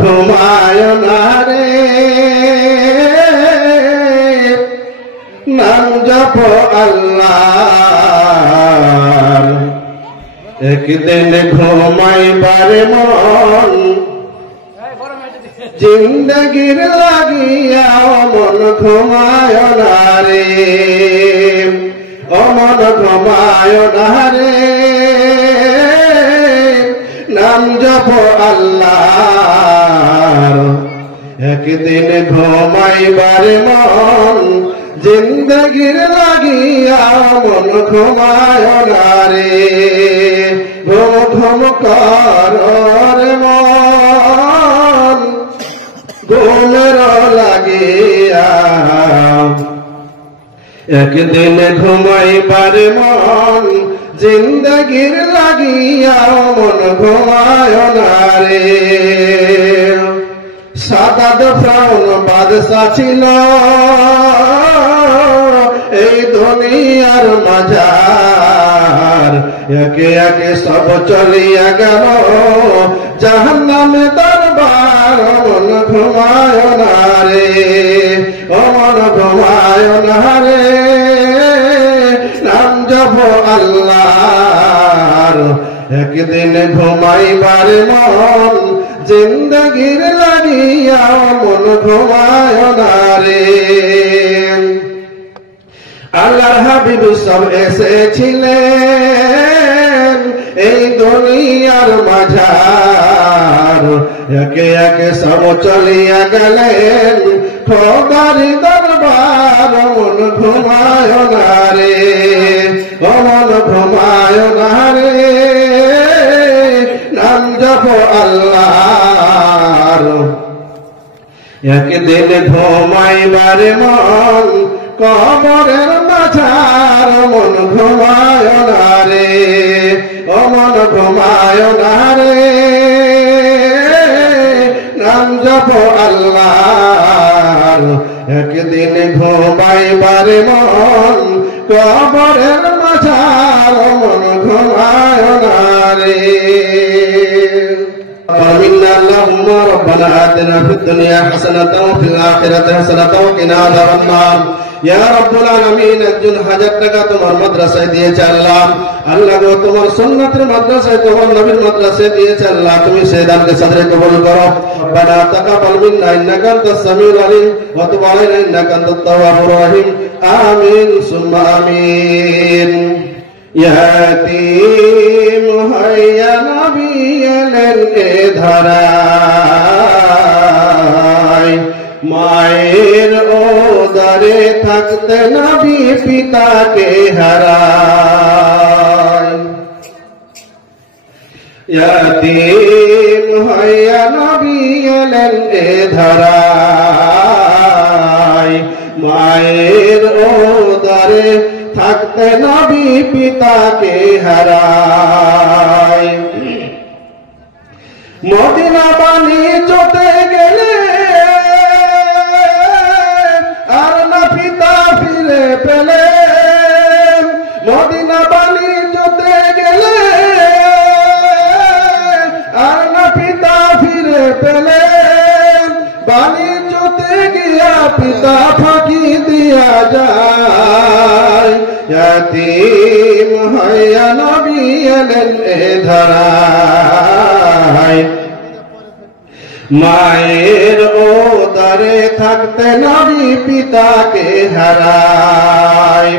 ঘুমায় না রে নাম জপ আল্লাহর একদিন ঘুমাইবার মন জিন্দগির লাগিয়া মন ঘুমায় না রে অমন ঘুমায় না রে নাম জপ আল্লাহর একদিন ঘুমাইবার মন জিন্দগির লাগিয়া মন ঘুমায় না রে ঘুম ঘুম কর রে মন ঘুমের লাগিয়া একদিন ঘুমাইবার মন জিন্দগির লাগিয়া মন ঘুমায় না রে সাদাত ফ্রাউন বাদশা ছিল এই দুনিয়ার মাঝার একে একে সব চলিয়া গেল জাহান্নামে দরবার মন ঘুমায় না রে মন ঘুমায় না রে নাম জপ আল্লাহর একদিন ঘুমাইবার মন জিন্দগির লাগিয়া মন ঘুমায় না রে আল্লাহর হাবিব সব এসেছিলেন এই দুনিয়ার মাঝার একে একে সব চলিয়া গেলেন খোদার দরবার মন ঘুমায় না রে মন ঘুমায় না রে নাম জপ আল্লাহর একদিন ঘুমাইবার মন কবরের মাঝার মন ঘুমায় না রে মন ঘুমায় না রে নাম জপ আল্লাহর একদিন ঘুমাইবার মন কবরের মাঝার মন ঘুমায় না রে آمنا اللهم ربنا آتنا في الدنيا حسنة وفي الآخرة حسنة وقنا عذاب النار يا رب العالمين একজন হাজার টাকা তোমার মাদ্রাসায় দিয়েছে আল্লাহ আল্লাহ গো তোমার সুন্নাতের মাদ্রাসায় তোমার নবীর মাদ্রাসায় দিয়েছে আল্লাহ তুমি সেই দানকে সাদরে কবুল করো রব্বানা তাকাব্বাল মিন্না ইন্নাকা আনতাস সামিউল আলিম ওয়া তুব আলাইনা ইন্নাকা আনতাত তাওয়াবুর রহিম আমিন সুম্মা আমিন ইয়াতীম হাইয়া নবী এলেন এ ধারায় মায়ের ওদারে থাকতে নবী পিতাকে হারায় ইয়াতীম হাইয়া নবী এলেন এ ধারায় মায়ের ওদারে থাকতে নবী পিতাকে হারায় মদিনা বাণিজ্যতে গেলে আর না পিতা ফিরে পেলে মদিনা বাণিজ্যতে গেলে আর না পিতা ফিরে পেলে বাণিজ্যতে গিয়া পিতা ফাঁকি দিয়া যায় ইয়াতীম হাইয়া নবী এলেন এ ধারায় মায়ের ওদারে থাকতে নবী পিতাকে হারায়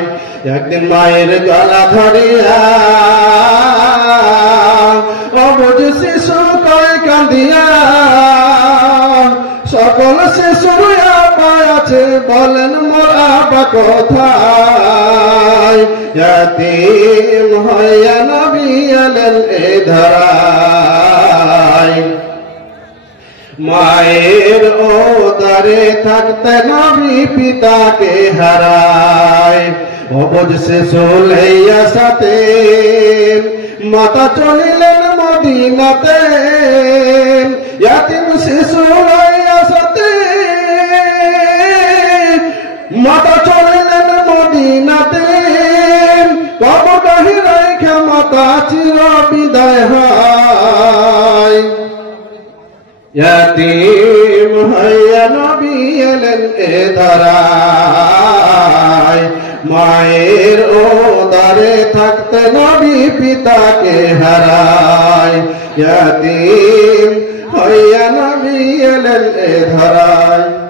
একদিন মায়ের গলা ধরিয়া অবুঝ শিশু কয় কান্দিয়া সকল শিশুর আব্বা আছে বলেন মোর আব্বা কোথায় ইয়াতীম হইয়া নবী এলেন এ ধারায় মায়ের ওদারে থাকতে নবী পিতাকে হারায় অবুঝ শিশু লইয়া সাথে মাতা চলিলেন মদিনাতে ইয়াতীম শিশু লইয়া সাথে মাতা চলিলেন মদিনাতে কবর বাহিরায় ক্ষমতা চির বিদায় হয় ইয়াতীম হইয়া নবী এলেন এ ধরায়, মায়ের ওদারে থাকতে নবী পিতাকে হারায়। ইয়াতীম হইয়া নবী এলেন এ ধরায়।